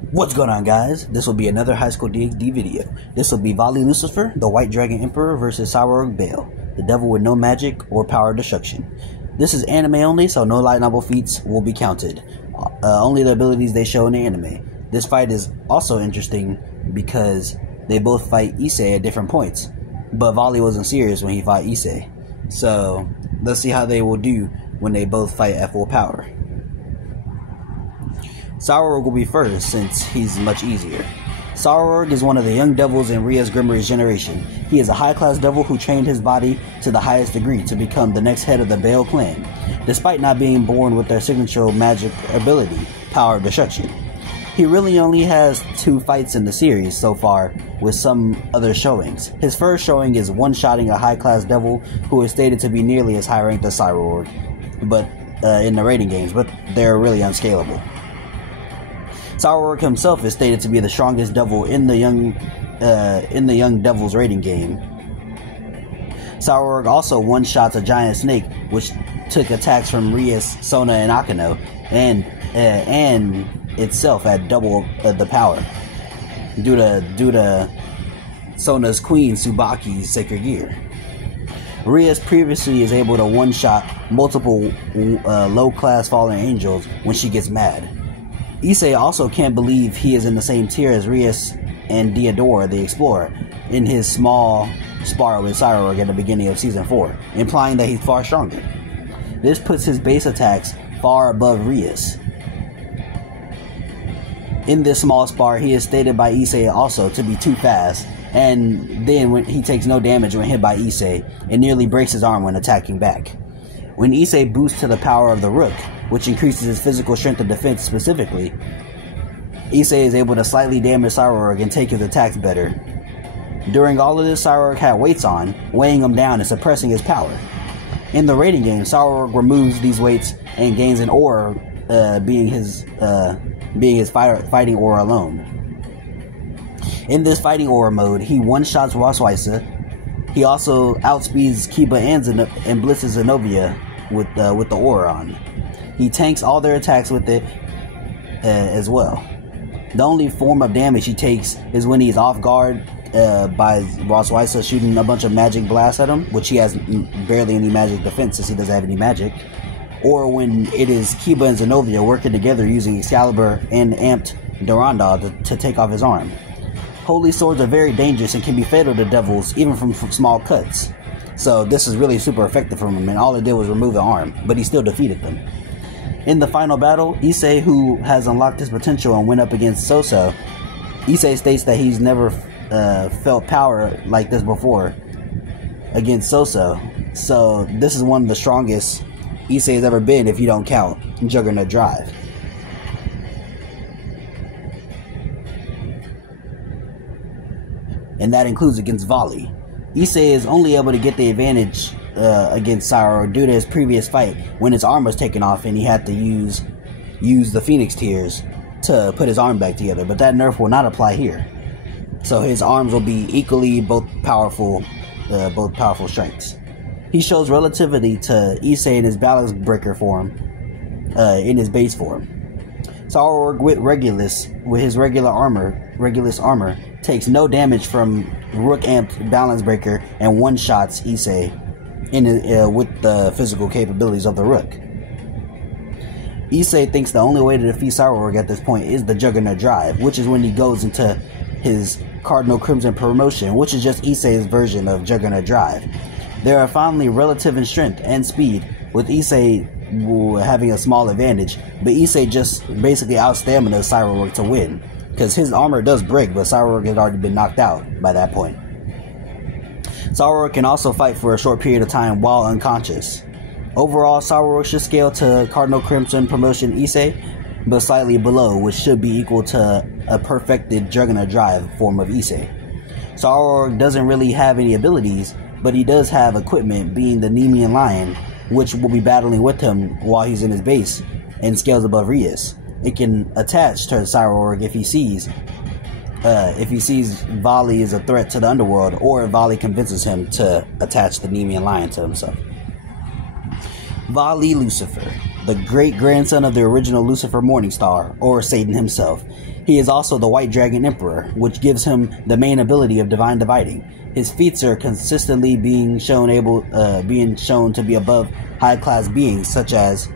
What's going on, guys? This will be another high school DXD video. This will be Vali Lucifer, the White Dragon Emperor versus Sairaorg Bael, the devil with no magic or power of destruction. This is anime only, so no light novel feats will be counted. Only the abilities they show in the anime. This fight is also interesting because they both fight Issei at different points, but Vali wasn't serious when he fought Issei. So let's see how they will do when they both fight at full power. Sairaorg will be first, since he's much easier. Sairaorg is one of the young devils in Rias Grimory's generation. He is a high-class devil who trained his body to the highest degree to become the next head of the Bael clan, despite not being born with their signature magic ability, Power of Destruction. He really only has 2 fights in the series so far, with some other showings. His first showing is one-shotting a high-class devil who is stated to be nearly as high-ranked as Sairaorg, but in the rating games, but they're really unscalable. Sairaorg himself is stated to be the strongest devil in the young devils rating game. Sairaorg also one-shots a giant snake, which took attacks from Rias, Sona, and Akeno, and itself at double the power, due to Sona's queen Tsubaki's sacred gear. Rias previously is able to one-shot multiple low-class fallen angels when she gets mad. Issei also can't believe he is in the same tier as Rias and Diodora the Explorer in his small spar with Sairaorg at the beginning of Season 4, implying that he's far stronger. This puts his base attacks far above Rias. In this small spar, he is stated by Issei also to be too fast, and then when he takes no damage when hit by Issei, and nearly breaks his arm when attacking back. When Issei boosts to the power of the Rook, which increases his physical strength and defense specifically, Issei is able to slightly damage Sairaorg and take his attacks better. During all of this, Sairaorg had weights on, weighing him down and suppressing his power. In the rating game, Sairaorg removes these weights and gains an aura, being his fighting aura alone. In this fighting aura mode, he one-shots Rosweiser. He also outspeeds Kiba and blitzes Zenobia with the aura on. He tanks all their attacks with it as well. The only form of damage he takes is when he's off guard by Rosweiser shooting a bunch of magic blasts at him, which he has barely any magic defense since he doesn't have any magic. Or when it is Kiba and Zenobia working together using Excalibur and amped Durandal to take off his arm. Holy swords are very dangerous and can be fatal to devils even from small cuts. So this is really super effective for him, and all it did was remove the arm, but he still defeated them. In the final battle, Issei, who has unlocked his potential and went up against Soso, Issei states that he's never felt power like this before against Soso. So this is one of the strongest Issei has ever been if you don't count Juggernaut Drive. And that includes against Vali. Issei is only able to get the advantage against Sairaorg due to his previous fight when his arm was taken off and he had to use the Phoenix Tears to put his arm back together, but that nerf will not apply here. So his arms will be equally both powerful strengths. He shows relativity to Issei in his balance breaker form, in his base form. Sairaorg with his Regulus armor, takes no damage from Rook amped balance breaker and one-shots Issei with the physical capabilities of the Rook. Issei thinks the only way to defeat Sairaorg at this point is the Juggernaut Drive, which is when he goes into his Cardinal Crimson promotion, which is just Issei's version of Juggernaut Drive. They are finally relative in strength and speed, with Issei having a small advantage, but Issei just basically out-stamina Sairaorg to win, because his armor does break, but Sairaorg had already been knocked out by that point. Sairaorg can also fight for a short period of time while unconscious. Overall, Sairaorg should scale to Cardinal Crimson promotion Issei, but slightly below, which should be equal to a perfected Juggernaut Drive form of Issei. Sairaorg doesn't really have any abilities, but he does have equipment, being the Nemean Lion, which will be battling with him while he's in his base and scales above Rias. It can attach to Sairaorg if he sees Vali is a threat to the underworld, or if Vali convinces him to attach the Nemean Lion to himself. Vali Lucifer. the great-grandson of the original Lucifer Morningstar, or Satan himself. He is also the White Dragon Emperor, which gives him the main ability of divine dividing. His feats are consistently being shown to be above high-class beings, such as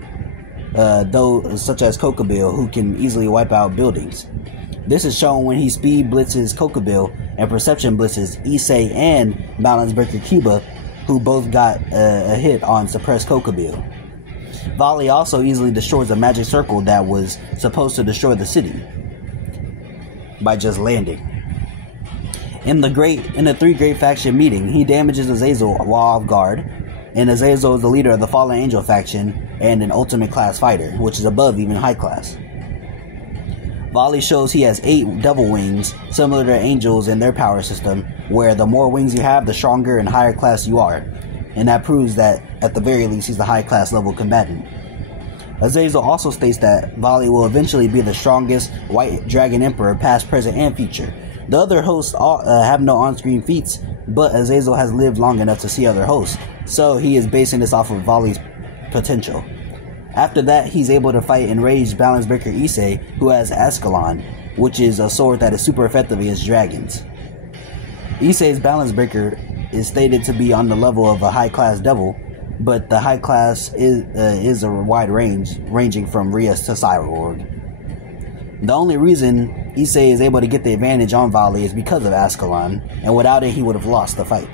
Kokobil, who can easily wipe out buildings. This is shown when he speed blitzes Kokobil and perception blitzes Issei and Balance Breaker Cuba, who both got a hit on suppressed Kokobil. Vali also easily destroys a magic circle that was supposed to destroy the city by just landing. In the Three Great Faction meeting, he damages Azazel while off guard, and Azazel is the leader of the Fallen Angel faction and an ultimate class fighter, which is above even high class. Vali shows he has 8 double wings, similar to angels in their power system, where the more wings you have, the stronger and higher class you are. And that proves that, at the very least, he's the high class level combatant. Azazel also states that Vali will eventually be the strongest White Dragon Emperor, past, present, and future. The other hosts have no on-screen feats, but Azazel has lived long enough to see other hosts, so he is basing this off of Vali's potential. After that, he's able to fight enraged Balance Breaker Issei, who has Ascalon, which is a sword that is super effective against dragons. Issei's Balance Breaker is stated to be on the level of a high-class devil, but the high class is a wide range, ranging from Rias to Sairaorg. The only reason Issei is able to get the advantage on Vali is because of Ascalon, and without it he would have lost the fight.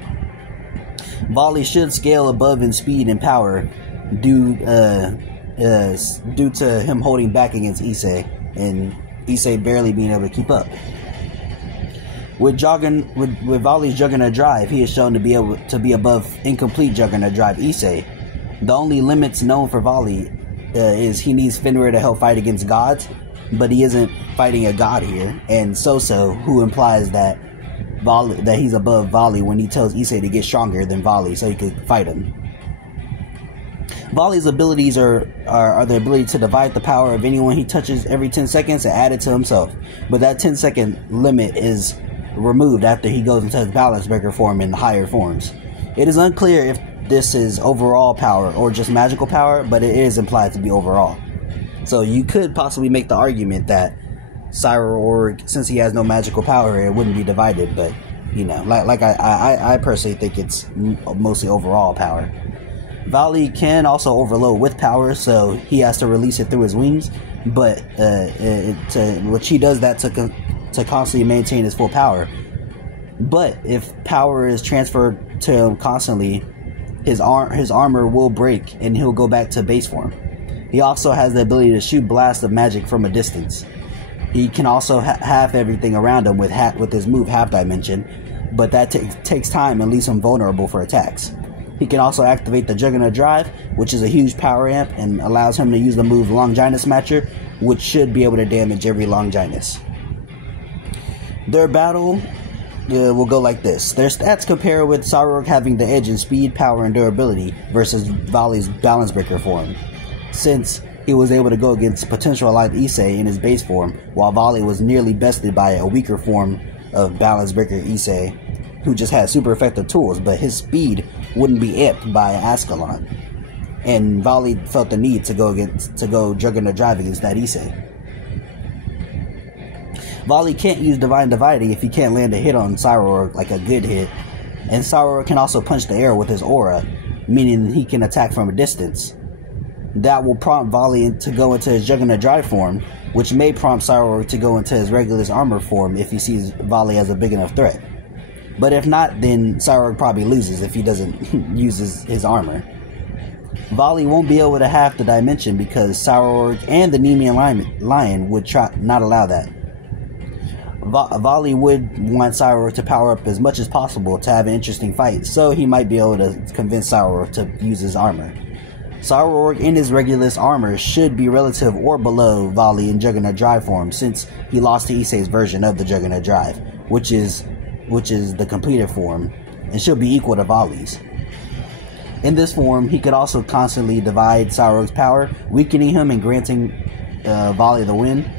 Vali should scale above in speed and power due to him holding back against Issei, and Issei barely being able to keep up. With Vali's Juggernaut Drive, he is shown to be able to be above incomplete Juggernaut Drive Issei. The only limits known for Vali is he needs Fenrir to help fight against gods, but he isn't fighting a god here, and So, who implies that he's above Vali when he tells Issei to get stronger than Vali so he could fight him. Vali's abilities are the ability to divide the power of anyone he touches every 10 seconds and add it to himself, but that 10-second limit is removed after he goes into his Balance Breaker form in higher forms. It is unclear if this is overall power or just magical power, but it is implied to be overall. So you could possibly make the argument that Sairaorg, since he has no magical power, it wouldn't be divided, but you know, I personally think it's mostly overall power. Vali can also overload with power, so he has to release it through his wings, but which he does that to constantly maintain his full power. But if power is transferred to him constantly, his armor will break and he'll go back to base form. He also has the ability to shoot blasts of magic from a distance. He can also half everything around him with his move Half Dimension, but that takes time and leaves him vulnerable for attacks. He can also activate the Juggernaut Drive, which is a huge power amp and allows him to use the move Longinus Matcher, which should be able to damage every Longinus. Their battle will go like this. Their stats compare with Sairaorg having the edge in speed, power, and durability versus Vali's Balance Breaker form, since he was able to go against potential alive Issei in his base form, while Vali was nearly bested by a weaker form of Balance Breaker Issei, who just had super effective tools, but his speed wouldn't be amped by Ascalon, and Vali felt the need to go Juggernaut Drive against that Issei. Vali can't use Divine Dividing if he can't land a hit on Sairaorg, like a good hit, and Sairaorg can also punch the air with his aura, meaning he can attack from a distance. That will prompt Vali to go into his Juggernaut Drive form, which may prompt Sairaorg to go into his Regulus Armor form if he sees Vali as a big enough threat. But if not, then Sairaorg probably loses if he doesn't use his armor. Vali won't be able to half the dimension because Sairaorg and the Nemean Lion would not allow that. Vali would want Sairaorg to power up as much as possible to have an interesting fight, so he might be able to convince Sairaorg to use his armor. Sairaorg in his Regulus armor should be relative or below Vali in Juggernaut Drive form, since he lost to Issei's version of the Juggernaut Drive, which is the completed form, and should be equal to Vali's. In this form, he could also constantly divide Sairaorg's power, weakening him and granting Vali the win,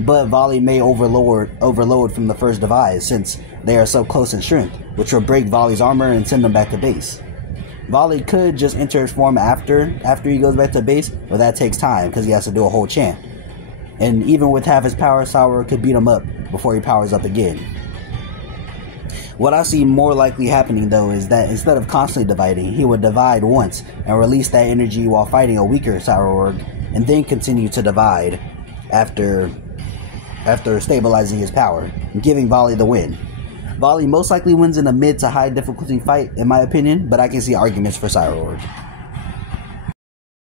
but Vali may overload from the first divide, since they are so close in strength, which will break Vali's armor and send him back to base. Vali could just enter his form after he goes back to base, but that takes time because he has to do a whole chant. And even with half his power, Sairaorg could beat him up before he powers up again. What I see more likely happening though is that instead of constantly dividing, he would divide once and release that energy while fighting a weaker Sairaorg, and then continue to divide after stabilizing his power, giving Vali the win. Vali most likely wins in a mid to high difficulty fight in my opinion, but I can see arguments for Sairaorg.